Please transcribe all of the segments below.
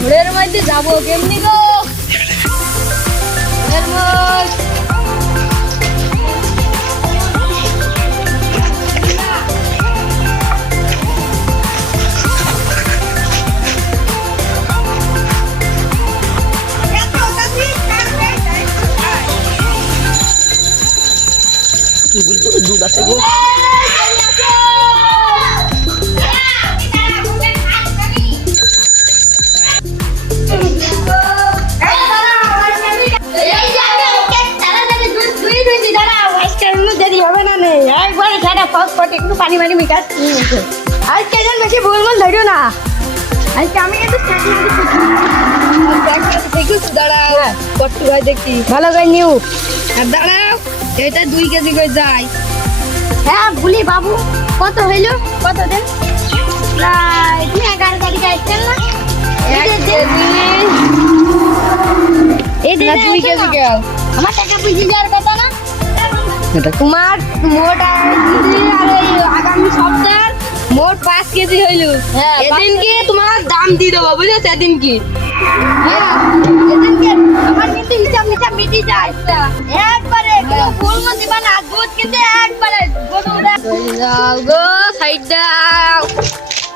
ঝড়ের মধ্যে যাবো কেমনি গো? ঝড়ের মধ্যে দুধ আছে গো। পানি পানি বিকাশ আজকে যেন বেশি ভুল ভুল ধরো না। আজকে আমি কিন্তু দাঁড়াও কট্টু ভাই দেখি ভালো করে নিউ আর দাঁড়াও এটা 2 কেজি করে যায়। হ্যাঁ বলি বাবু কত হইলো কত দেন? প্রায় 11 তারিখে আসছেন না? এই 2 কেজি কেউ আমার টাকা বুঝি যাওয়ার কথা না। তোমার মোট আগামী সপ্তাহ মোট 5 কেজি হইল। এদিন কি তোমার দাম দিয়ে দেবো বুঝছো? সেদিন কি আমার কিন্তু হিসাব হিসাব মিটি যায় একবারে বলবো দিবা না দুধ কিন্তু একবারে যাও গো সাইড দাও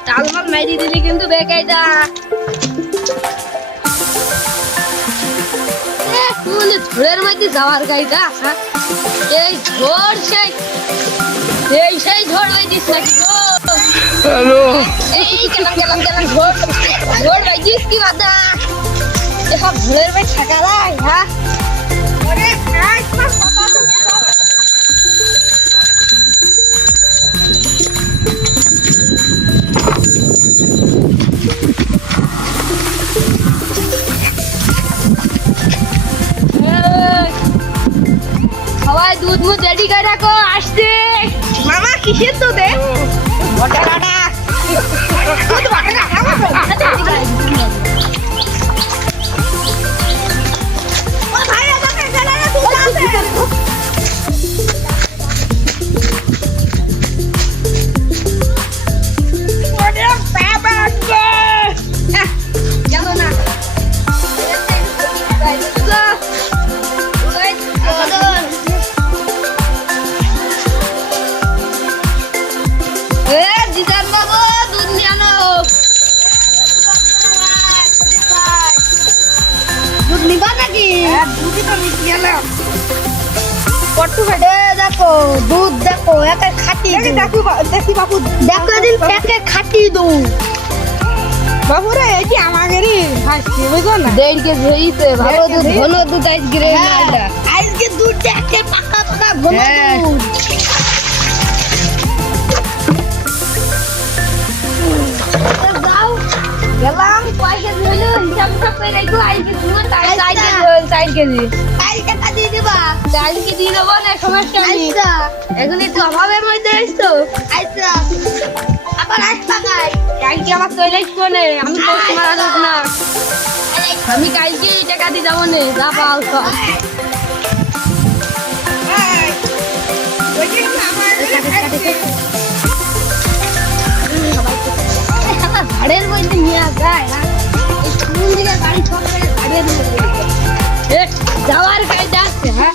তালমাল মেরি দিলি কিন্তু বেকাই দা ঝড়ের মধ্যে যাওয়ার গাইটা এই ঝড় সেই ঝড় হয়েছিস নাকি গো? হ্যালো এই গেলাম ঝড় হয়েছিস কি বাদা এসব ঝড়ের ভাই থাকা যায় হ্যাঁ? সবাই দুধ মুধ রেডি করে রাখো আসছে মামা কিসের দুধ দেখো দুধ দেখো একে খাটি দেখি বাবু দেখো দিন একে খাটি দুধ বাবু রে এটি আমাদেরই হাসি বুঝো না 1.5 কেজি হইছে ভালো দুধ ঘন দুধ আজকে আজকে দুধ একে পাকা পাকা ঘন দুধ যাও গেলাম কয় কেজি হলো হিসাব করে রাখো আজকে তোমার 4 কেজি টাকা দিয়ে দেবা কালকে দিয়ে দেবো না সমস্যা নেই এখন একটু অভাবের মধ্যে আসতো আচ্ছা আবার আসবা কালকে আমার চলে আসবো না আমি তো তোমার আদত না আমি কালকে টাকা দিয়ে যাবো না যা পাও সব ঝাড়ের মধ্যে নিয়ে যায় কোন দিকে গাড়ি সরকারের ঝাড়ের মধ্যে যাওয়ার কায়দা আছে হ্যাঁ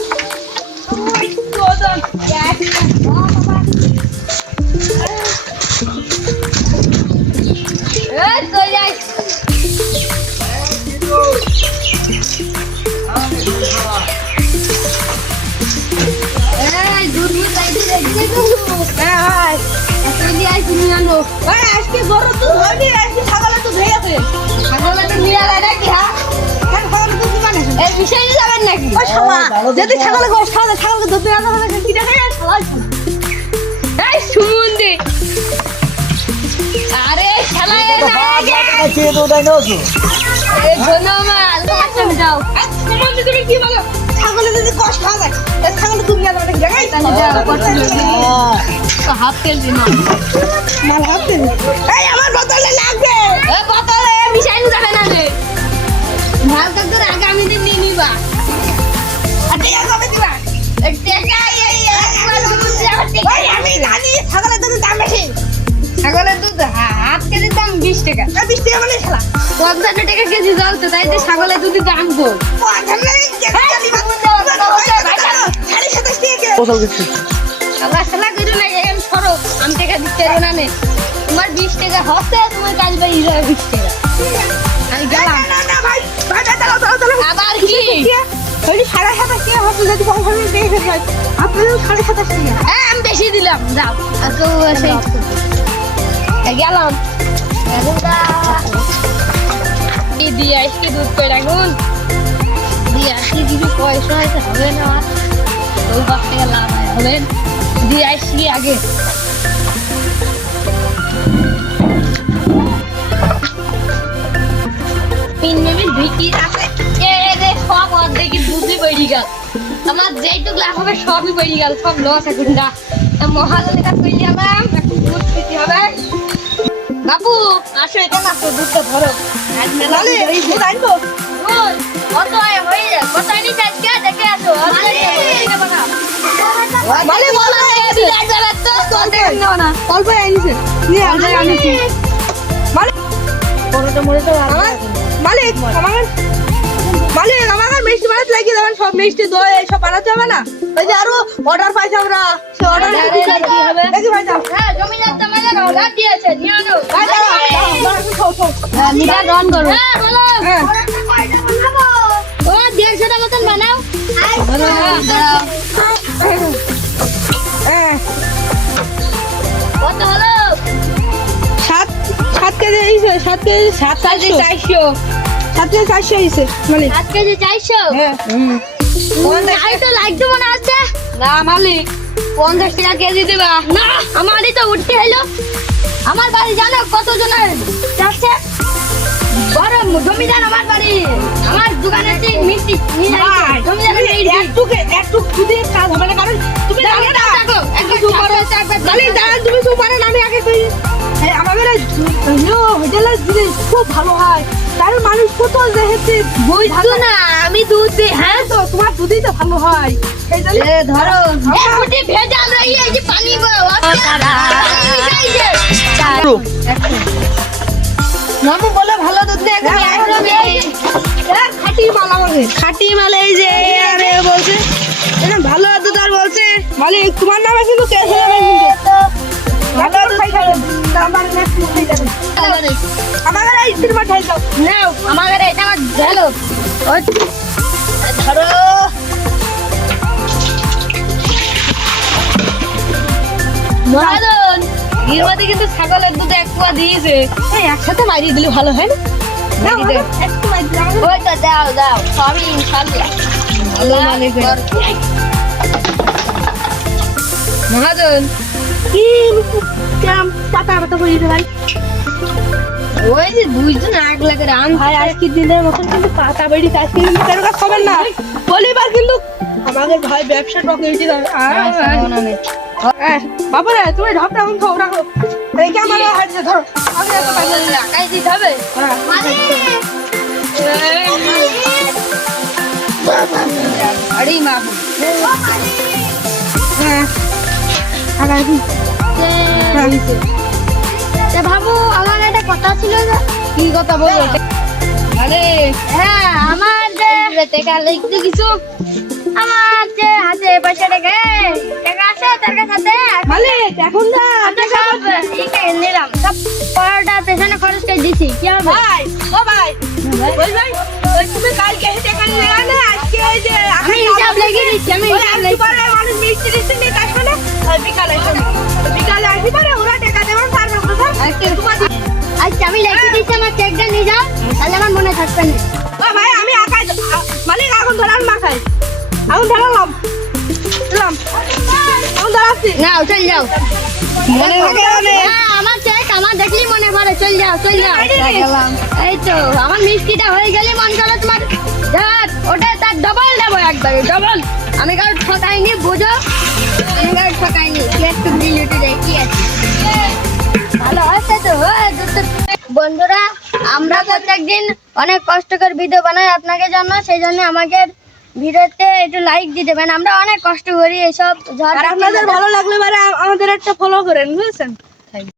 আজকে বড় তো হয়নি আজকে ছাগলে তো ধুয়ে আছে ছাগলে তো নিয়ে যায় নাকি হ্যাঁ ছাগলে তো কি মানে এই বিষয় নিয়ে যাবেন নাকি যদি ছাগলে গোশ খাওয়া ছাগলকে ধরতে না হবে কি দেখা যায় ছাগল এই সুমন্দি আরে ছাগলে না চেয়ে তো তাই নাও এই ধন্যবাদ তুমি যাও সুমন্দি তুমি কি বলো ছাগলে যদি গোশ খাওয়া যায় তাহলে ছাগলে তুমি না যাবে দেখা যায় তাহলে যাও তো হাফ কেজি না মাল হাফ কেজি এই আমার বোতলে লাগবে এই বোতলে মিশাই যাবে না রে মাল কত আগামী দিন নিয়ে নিবা আচ্ছা কবে দিবা টাকা এই একবার বুঝছি আমার আমি জানি ছাগলের দুধের দাম বেশি ছাগলের দুধ হাফ কেজির দাম 20 টাকা 20 টাকা মানে খেলা 500 টাকা কেজি দাও তো, তাই তো ছাগলের দুধ আনবো। কোথাও গেছি আবার শালা করে না, এই সরো, আমি টাকা দিতে পারবো না নে। তোমার 20 টাকা হচ্ছে, তোমার কাজ ভাই 20 টাকা। আমি গেলাম। আবার কি? হ্যাঁ, আমি বেশি দিলাম, যাও। গেলাম। দিয়ে আসছি দুধ করে রাখুন, দিয়ে আসছি কিছু পয়সা হয়তো হবে না, ওই 5 টাকা লাভ হবে। দিয়ে আসছি আগে। সব অর্ধেক দুধই বেড়ে গেল, আমার যেইটুক লাভ হবে সবই বেড়ে গেল, সব লস এখন। মহাজনের কাছে পেয়ে গেলাম, এখন দুধ খেতে হবে। বাবু আসো, এটা না তো দুধটা ধরো। মিষ্টি বানাতে লাগিয়ে দেবেন, সব মিষ্টি দই সব বানাতে হবে না? ওই যে আরো অর্ডার পাইছি আমরা, সে অর্ডার দেখি ভাই যাও। হ্যাঁ, জমিদার তো আমাদের অর্ডার দিয়েছে, নিয়ে আনো। ভাই দাঁড়াও, দাঁড়াও, দাঁড়াও, নিবা রন করো। হ্যাঁ, বলো। ও 150 টাকা মতন বানাও। দাঁড়াও। কত হলো? 7 কেজি হয়েছে, 7 কেজি 400 হয়েছে মানে 7 কেজি 400। হ্যাঁ। আমি তো লাগতো মনে হচ্ছে। না মালিক 50 টাকা কেজি দিবা না, আমারই তো উঠতে হলো। আমার বাড়ি জানো কত জনের যাচ্ছে? বড় জমিদার আমার বাড়ি, আমার দোকানে মিষ্টি নিয়ে যাচ্ছে জমিদারের একটু খুদে কাজ হবে না, কারণ তুমি জানো না মালিক, দাঁড়ান, তুমি সুপারে নামে আগে তুই আমাদের হোটেলের জিনিস খুব ভালো হয়, কারণ মানুষ কত যেহেতু বুঝছো না, আমি দুধ দিই। হ্যাঁ, তো তোমার দুধই তো ভালো হয়, সেই জন্য ধরো মুঠি ভেজা রই, এই যে পানি মামু বলে ভালো দুধ দেয়, খাঁটি মাল আমাদের খাঁটি মাল। এই যে আরে বলছে এটা ভালো দুধ, আর বলছে মালিক তোমার নামে কিন্তু কেস হয়ে যাবে, কিন্তু ভালো দুধ খাই খাবে আমার নেক্সট খাই যাবে। আমাদের এই তিনবার খাই দাও নাও, আমাদের এটা আমার ভালো। ধরো মহাজন, নির্মাতি কিন্তু ছাগলের দুধ 1 পোয়া দিয়েছে। একসাথে মারিয়ে দিলে ভালো হয় না? একটু মারিয়ে দাও। ওই তো দাও দাও, সবই ইনশাআল্লাহ ভালো মালিক। মহাজন, কি টাকা পাতা করে দিতে ভাই? ওই যে 2 জন আগ লাগে রান ভাই আজকে দিনের মতন কিন্তু পাতা বেড়ি আজকে কিন্তু কারো কাছে খবর না বলিবার, কিন্তু আমাদের ভাই ব্যবসা টক হয়েছে। বাবারে তুমি ঢপটা এখন খাও, রাখো রেখে আমার হাঁটছে, ধরো আমি এত পাইলে টাকাই দিতে হবে। আরে মা, হ্যাঁ আগাই দি বাবু, আমার একটা কথা ছিল না। কি কথা বলো? আরে হ্যাঁ, আমার যে টাকা লিখতে কিছু, আমার যে হাতে পয়সা টাকা আছে তার কাছে মালিক এখন না আমরা সব নিলাম, সব পড়াটা পেছনে খরচ করে দিছি। কি হবে ভাই? ও ভাই ওই ভাই, ওই তুমি কালকে টাকা নিয়ে গেলে, আজকে ওই যে আমি হিসাব লেগে দিচ্ছি, আমি হিসাব লেগে পরে মানুষ মিষ্টি টিষ্টি নিয়ে আসবে না, বিকালে বিকালে আসি পরে ওরা টাকা দেবেন, তারপর আচ্ছা আমি লিখে দিচ্ছি, আমার চেকটা নিয়ে যাও, তাহলে আমার মনে থাকবে না। ও ভাই আমি আকাই মালিক এখন ধরান মাখাই, এখন ধরালাম দিলাম, এখন ধরাচ্ছি না চল যাও, মনে থাকে হ্যাঁ, আমার চেক আমার দেখলি মনে পড়ে, চল যাও চল যাও। এই তো আমার মিষ্টিটা হয়ে গেলে মন করো তোমার দেখ, ওটা তার ডবল দেবো, একবারে ডবল। আমি কারো ঠকাইনি, বুঝো, আমি কারো ঠকাইনি। একটু ডিলিটে দেয় কি আছে, ভালো হয়েছে তো। বন্ধুরা, আমরা প্রত্যেকদিন অনেক কষ্ট করে ভিডিও বানাই আপনাদের জন্য, সেই জন্য আমাকে ভিডিওতে একটু লাইক দিয়ে দেবেন। আমরা অনেক কষ্ট করি এসব। আর আপনাদের ভালো লাগলে আমাদের একটা ফলো করেন, বুঝছেন?